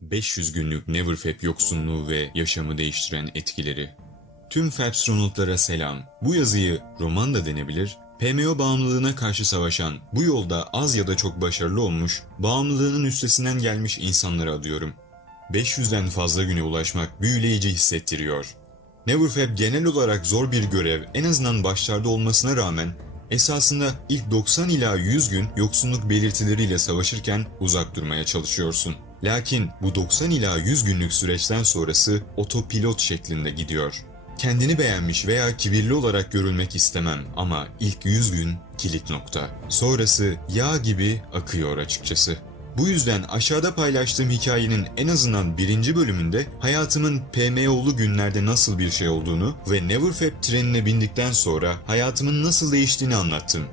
500 günlük Neverfap yoksunluğu ve yaşamı değiştiren etkileri. Tüm Fapstronotlara selam. Bu yazıyı roman da denebilir, PMO bağımlılığına karşı savaşan, bu yolda az ya da çok başarılı olmuş, bağımlılığının üstesinden gelmiş insanlara adıyorum. 500'den fazla güne ulaşmak büyüleyici hissettiriyor. Neverfap genel olarak zor bir görev en azından başlarda olmasına rağmen esasında ilk 90 ila 100 gün yoksunluk belirtileriyle savaşırken uzak durmaya çalışıyorsun. Lakin bu 90 ila 100 günlük süreçten sonrası otopilot şeklinde gidiyor. Kendini beğenmiş veya kibirli olarak görülmek istemem ama ilk 100 gün kilit nokta. Sonrası yağ gibi akıyor açıkçası. Bu yüzden aşağıda paylaştığım hikayenin en azından birinci bölümünde hayatımın PMO'lu günlerde nasıl bir şey olduğunu ve Neverfap trenine bindikten sonra hayatımın nasıl değiştiğini anlattım.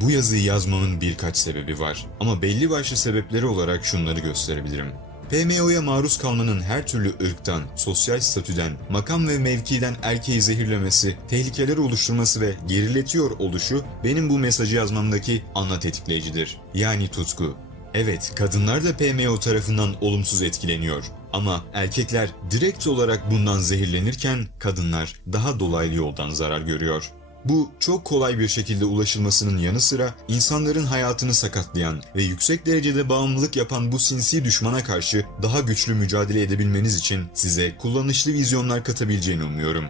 Bu yazıyı yazmamın birkaç sebebi var ama belli başlı sebepleri olarak şunları gösterebilirim. PMO'ya maruz kalmanın her türlü ırktan, sosyal statüden, makam ve mevkiden erkeği zehirlemesi, tehlikeler oluşturması ve geriletiyor oluşu benim bu mesajı yazmamdaki ana tetikleyicidir. Yani tutku. Evet, kadınlar da PMO tarafından olumsuz etkileniyor. Ama erkekler direkt olarak bundan zehirlenirken kadınlar daha dolaylı yoldan zarar görüyor. Bu çok kolay bir şekilde ulaşılmasının yanı sıra insanların hayatını sakatlayan ve yüksek derecede bağımlılık yapan bu sinsi düşmana karşı daha güçlü mücadele edebilmeniz için size kullanışlı vizyonlar katabileceğini umuyorum.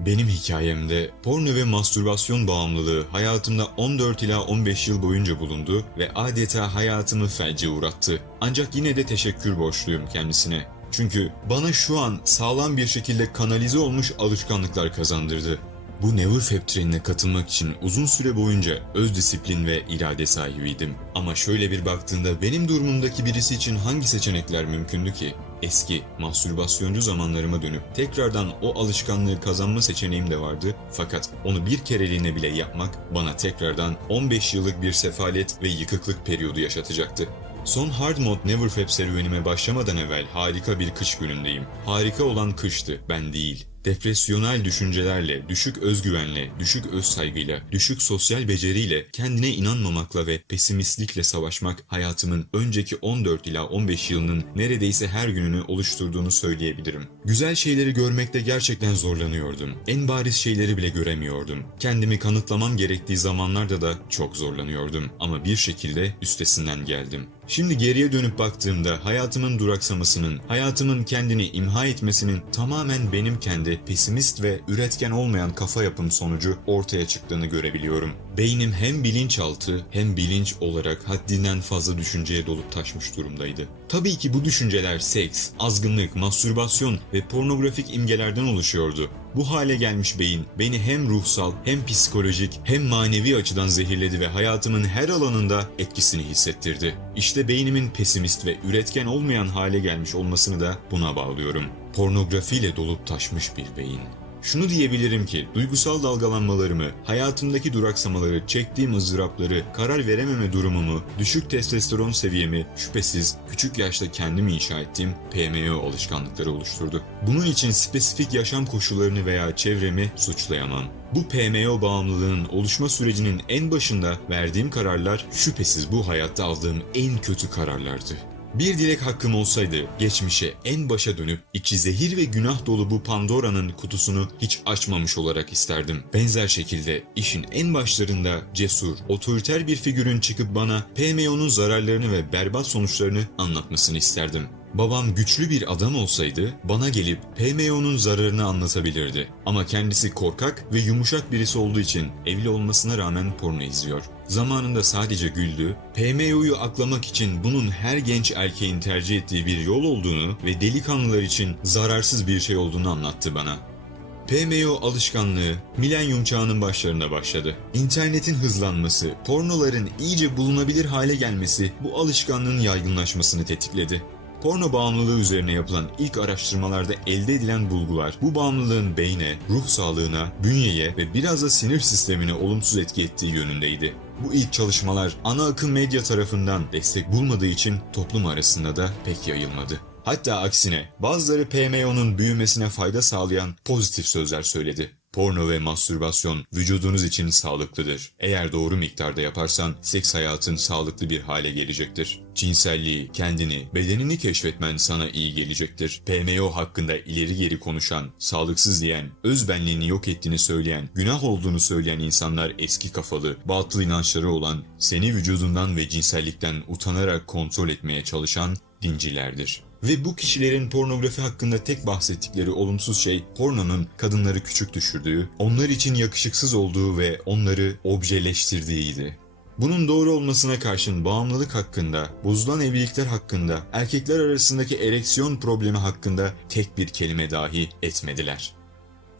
Benim hikayemde porno ve mastürbasyon bağımlılığı hayatımda 14 ila 15 yıl boyunca bulundu ve adeta hayatımı felce uğrattı. Ancak yine de teşekkür borçluyum kendisine. Çünkü bana şu an sağlam bir şekilde kanalize olmuş alışkanlıklar kazandırdı. Bu Neverfap trenine katılmak için uzun süre boyunca öz disiplin ve irade sahibiydim. Ama şöyle bir baktığında benim durumumdaki birisi için hangi seçenekler mümkündü ki? Eski, mastürbasyoncu zamanlarıma dönüp tekrardan o alışkanlığı kazanma seçeneğim de vardı. Fakat onu bir kereliğine bile yapmak bana tekrardan 15 yıllık bir sefalet ve yıkıklık periyodu yaşatacaktı. Son Hard Mode Neverfap serüvenime başlamadan evvel harika bir kış günündeyim. Harika olan kıştı, ben değil. Depresyonel düşüncelerle, düşük özgüvenle, düşük öz saygıyla, düşük sosyal beceriyle, kendine inanmamakla ve pesimistlikle savaşmak hayatımın önceki 14 ila 15 yılının neredeyse her gününü oluşturduğunu söyleyebilirim. Güzel şeyleri görmekte gerçekten zorlanıyordum. En bariz şeyleri bile göremiyordum. Kendimi kanıtlamam gerektiği zamanlarda da çok zorlanıyordum. Ama bir şekilde üstesinden geldim. Şimdi geriye dönüp baktığımda hayatımın duraksamasının, hayatımın kendini imha etmesinin tamamen benim kendi pesimist ve üretken olmayan kafa yapım sonucu ortaya çıktığını görebiliyorum. Beynim hem bilinçaltı hem bilinç olarak haddinden fazla düşünceye dolup taşmış durumdaydı. Tabii ki bu düşünceler seks, azgınlık, mastürbasyon ve pornografik imgelerden oluşuyordu. Bu hale gelmiş beyin beni hem ruhsal hem psikolojik hem manevi açıdan zehirledi ve hayatımın her alanında etkisini hissettirdi. İşte beynimin pesimist ve üretken olmayan hale gelmiş olmasını da buna bağlıyorum. Pornografiyle dolup taşmış bir beyin. Şunu diyebilirim ki duygusal dalgalanmalarımı, hayatımdaki duraksamaları, çektiğim ızdırapları, karar verememe durumumu, düşük testosteron seviyemi şüphesiz küçük yaşta kendim inşa ettiğim PMO alışkanlıkları oluşturdu. Bunun için spesifik yaşam koşullarını veya çevremi suçlayamam. Bu PMO bağımlılığının oluşma sürecinin en başında verdiğim kararlar şüphesiz bu hayatta aldığım en kötü kararlardı. Bir dilek hakkım olsaydı geçmişe en başa dönüp içi zehir ve günah dolu bu Pandora'nın kutusunu hiç açmamış olarak isterdim. Benzer şekilde işin en başlarında cesur, otoriter bir figürün çıkıp bana PMO'nun zararlarını ve berbat sonuçlarını anlatmasını isterdim. Babam güçlü bir adam olsaydı bana gelip PMO'nun zararını anlatabilirdi. Ama kendisi korkak ve yumuşak birisi olduğu için evli olmasına rağmen porno izliyor. Zamanında sadece güldü, PMO'yu aklamak için bunun her genç erkeğin tercih ettiği bir yol olduğunu ve delikanlılar için zararsız bir şey olduğunu anlattı bana. PMO alışkanlığı milenyum çağının başlarında başladı. İnternetin hızlanması, pornoların iyice bulunabilir hale gelmesi bu alışkanlığın yaygınlaşmasını tetikledi. Porno bağımlılığı üzerine yapılan ilk araştırmalarda elde edilen bulgular bu bağımlılığın beyne, ruh sağlığına, bünyeye ve biraz da sinir sistemine olumsuz etki ettiği yönündeydi. Bu ilk çalışmalar ana akım medya tarafından destek bulmadığı için toplum arasında da pek yayılmadı. Hatta aksine bazıları PMO'nun büyümesine fayda sağlayan pozitif sözler söyledi. Porno ve mastürbasyon vücudunuz için sağlıklıdır. Eğer doğru miktarda yaparsan seks hayatın sağlıklı bir hale gelecektir. Cinselliği, kendini, bedenini keşfetmen sana iyi gelecektir. PMO hakkında ileri geri konuşan, sağlıksız diyen, öz benliğini yok ettiğini söyleyen, günah olduğunu söyleyen insanlar eski kafalı, batıl inançları olan, seni vücudundan ve cinsellikten utanarak kontrol etmeye çalışan dincilerdir. Ve bu kişilerin pornografi hakkında tek bahsettikleri olumsuz şey pornonun kadınları küçük düşürdüğü, onlar için yakışıksız olduğu ve onları objeleştirdiğiydi. Bunun doğru olmasına karşın bağımlılık hakkında, bozulan evlilikler hakkında, erkekler arasındaki ereksiyon problemi hakkında tek bir kelime dahi etmediler.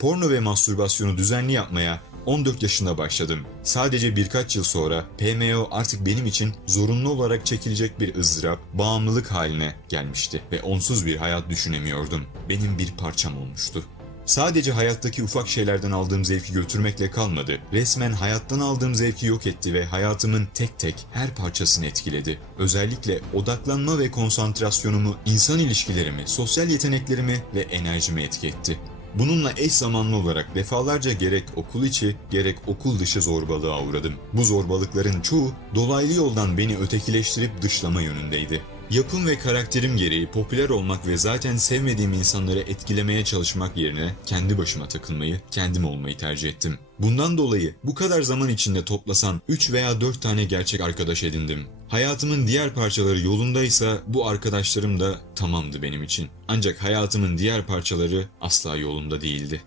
Porno ve mastürbasyonu düzenli yapmaya 14 yaşında başladım. Sadece birkaç yıl sonra PMO artık benim için zorunlu olarak çekilecek bir ızdırap, bağımlılık haline gelmişti ve onsuz bir hayat düşünemiyordum. Benim bir parçam olmuştu. Sadece hayattaki ufak şeylerden aldığım zevki götürmekle kalmadı. Resmen hayattan aldığım zevki yok etti ve hayatımın tek tek her parçasını etkiledi. Özellikle odaklanma ve konsantrasyonumu, insan ilişkilerimi, sosyal yeteneklerimi ve enerjimi etki etti. Bununla eş zamanlı olarak defalarca gerek okul içi gerek okul dışı zorbalığa uğradım. Bu zorbalıkların çoğu dolaylı yoldan beni ötekileştirip dışlama yönündeydi. Yapım ve karakterim gereği popüler olmak ve zaten sevmediğim insanları etkilemeye çalışmak yerine kendi başıma takılmayı, kendim olmayı tercih ettim. Bundan dolayı bu kadar zaman içinde toplasan 3 veya 4 tane gerçek arkadaş edindim. Hayatımın diğer parçaları yolundaysa bu arkadaşlarım da tamamdı benim için. Ancak hayatımın diğer parçaları asla yolunda değildi.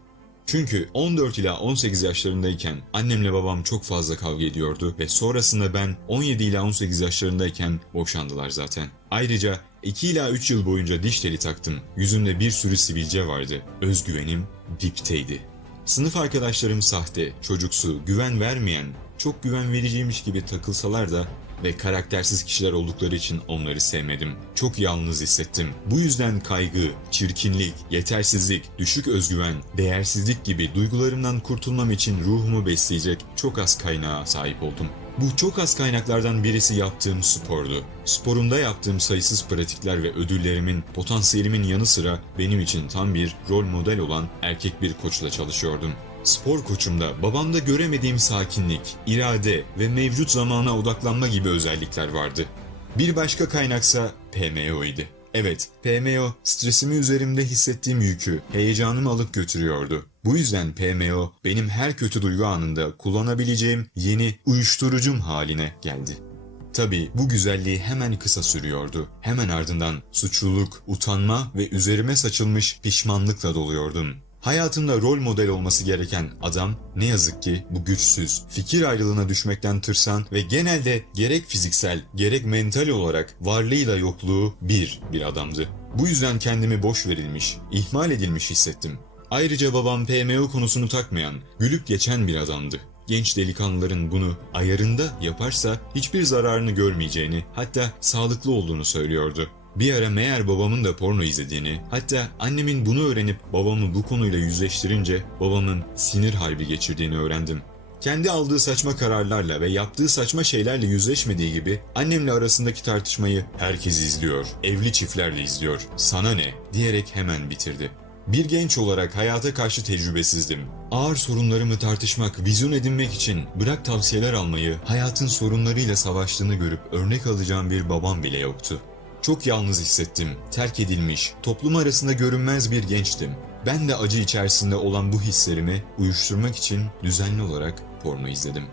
Çünkü 14 ila 18 yaşlarındayken annemle babam çok fazla kavga ediyordu ve sonrasında ben 17 ila 18 yaşlarındayken boşandılar zaten. Ayrıca 2 ila 3 yıl boyunca diş teli taktım. Yüzümde bir sürü sivilce vardı. Özgüvenim dipteydi. Sınıf arkadaşlarım sahte, çocuksu, güven vermeyen, çok güven vericiymiş gibi takılsalar da ve karaktersiz kişiler oldukları için onları sevmedim. Çok yalnız hissettim. Bu yüzden kaygı, çirkinlik, yetersizlik, düşük özgüven, değersizlik gibi duygularımdan kurtulmam için ruhumu besleyecek çok az kaynağa sahip oldum. Bu çok az kaynaklardan birisi yaptığım spordu. Sporumda yaptığım sayısız pratikler ve ödüllerimin, potansiyelimin yanı sıra benim için tam bir rol model olan erkek bir koçla çalışıyordum. Spor koçumda babamda göremediğim sakinlik, irade ve mevcut zamana odaklanma gibi özellikler vardı. Bir başka kaynaksa PMO idi. Evet, PMO stresimi üzerimde hissettiğim yükü, heyecanımı alıp götürüyordu. Bu yüzden PMO benim her kötü duygu anında kullanabileceğim yeni uyuşturucum haline geldi. Tabii bu güzelliği hemen kısa sürüyordu. Hemen ardından suçluluk, utanma ve üzerime saçılmış pişmanlıkla doluyordum. Hayatımda rol model olması gereken adam ne yazık ki bu güçsüz, fikir ayrılığına düşmekten tırsan ve genelde gerek fiziksel gerek mental olarak varlığıyla yokluğu bir bir adamdı. Bu yüzden kendimi boş verilmiş, ihmal edilmiş hissettim. Ayrıca babam PMO konusunu takmayan, gülüp geçen bir adamdı. Genç delikanlıların bunu ayarında yaparsa hiçbir zararını görmeyeceğini, hatta sağlıklı olduğunu söylüyordu. Bir ara meğer babamın da porno izlediğini, hatta annemin bunu öğrenip babamı bu konuyla yüzleştirince babamın sinir harbi geçirdiğini öğrendim. Kendi aldığı saçma kararlarla ve yaptığı saçma şeylerle yüzleşmediği gibi annemle arasındaki tartışmayı herkes izliyor, evli çiftlerle izliyor, sana ne diyerek hemen bitirdi. Bir genç olarak hayata karşı tecrübesizdim. Ağır sorunlarımı tartışmak, vizyon edinmek için bırak tavsiyeler almayı, hayatın sorunlarıyla savaştığını görüp örnek alacağım bir babam bile yoktu. Çok yalnız hissettim, terk edilmiş, toplum arasında görünmez bir gençtim. Ben de acı içerisinde olan bu hislerimi uyuşturmak için düzenli olarak porno izledim.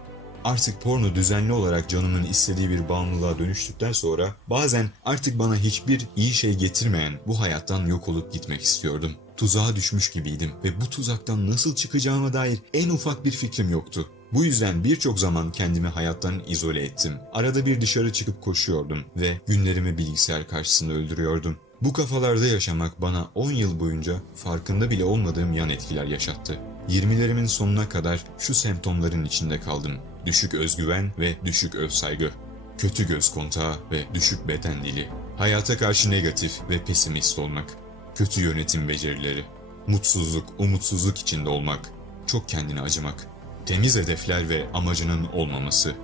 Artık porno düzenli olarak canımın istediği bir bağımlılığa dönüştükten sonra bazen artık bana hiçbir iyi şey getirmeyen bu hayattan yok olup gitmek istiyordum. Tuzağa düşmüş gibiydim ve bu tuzaktan nasıl çıkacağıma dair en ufak bir fikrim yoktu. Bu yüzden birçok zaman kendimi hayattan izole ettim. Arada bir dışarı çıkıp koşuyordum ve günlerimi bilgisayar karşısında öldürüyordum. Bu kafalarda yaşamak bana 10 yıl boyunca farkında bile olmadığım yan etkiler yaşattı. 20'lerimin sonuna kadar şu semptomların içinde kaldım. Düşük özgüven ve düşük özsaygı. Kötü göz kontağı ve düşük beden dili. Hayata karşı negatif ve pesimist olmak. Kötü yönetim becerileri. Mutsuzluk, umutsuzluk içinde olmak. Çok kendine acımak. Temiz hedefler ve amacının olmaması.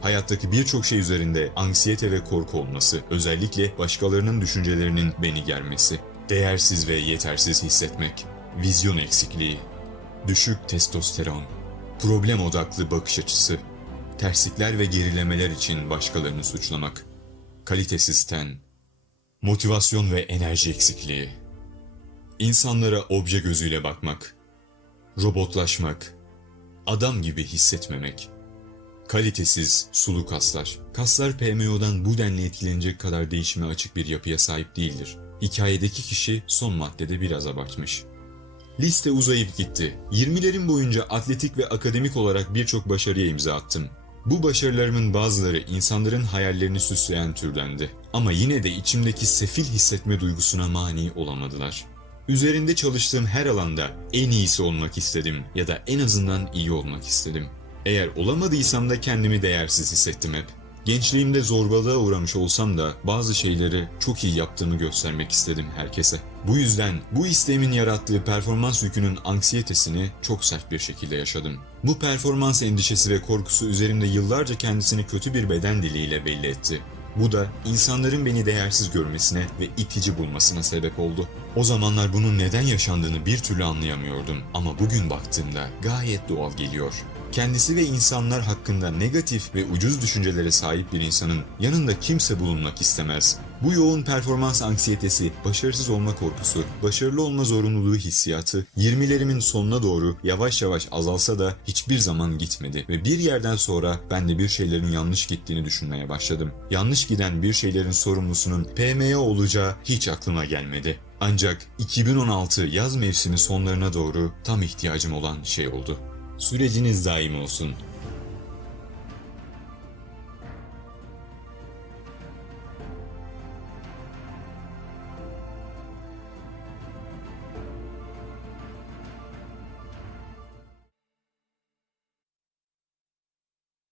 Hayattaki birçok şey üzerinde anksiyete ve korku olması, özellikle başkalarının düşüncelerinin beni germesi, değersiz ve yetersiz hissetmek, vizyon eksikliği. Düşük testosteron, problem odaklı bakış açısı, terslikler ve gerilemeler için başkalarını suçlamak, kalitesiz ten, motivasyon ve enerji eksikliği, insanlara obje gözüyle bakmak, robotlaşmak, adam gibi hissetmemek, kalitesiz sulu kaslar. Kaslar PMO'dan bu denli etkilenecek kadar değişime açık bir yapıya sahip değildir. Hikayedeki kişi son maddede biraz abartmış. Liste uzayıp gitti. 20'lerim boyunca atletik ve akademik olarak birçok başarıya imza attım. Bu başarılarımın bazıları insanların hayallerini süsleyen türdendi. Ama yine de içimdeki sefil hissetme duygusuna mani olamadılar. Üzerinde çalıştığım her alanda en iyisi olmak istedim ya da en azından iyi olmak istedim. Eğer olamadıysam da kendimi değersiz hissettim hep. Gençliğimde zorbalığa uğramış olsam da bazı şeyleri çok iyi yaptığımı göstermek istedim herkese. Bu yüzden bu isteğimin yarattığı performans yükünün anksiyetesini çok sert bir şekilde yaşadım. Bu performans endişesi ve korkusu üzerimde yıllarca kendisini kötü bir beden diliyle belli etti. Bu da insanların beni değersiz görmesine ve itici bulmasına sebep oldu. O zamanlar bunun neden yaşandığını bir türlü anlayamıyordum ama bugün baktığımda gayet doğal geliyor. Kendisi ve insanlar hakkında negatif ve ucuz düşüncelere sahip bir insanın yanında kimse bulunmak istemez. Bu yoğun performans anksiyetesi, başarısız olma korkusu, başarılı olma zorunluluğu hissiyatı 20'lerimin sonuna doğru yavaş yavaş azalsa da hiçbir zaman gitmedi ve bir yerden sonra ben de bir şeylerin yanlış gittiğini düşünmeye başladım. Yanlış giden bir şeylerin sorumlusunun PMO olacağı hiç aklıma gelmedi. Ancak 2016 yaz mevsimi sonlarına doğru tam ihtiyacım olan şey oldu. Süreciniz daim olsun.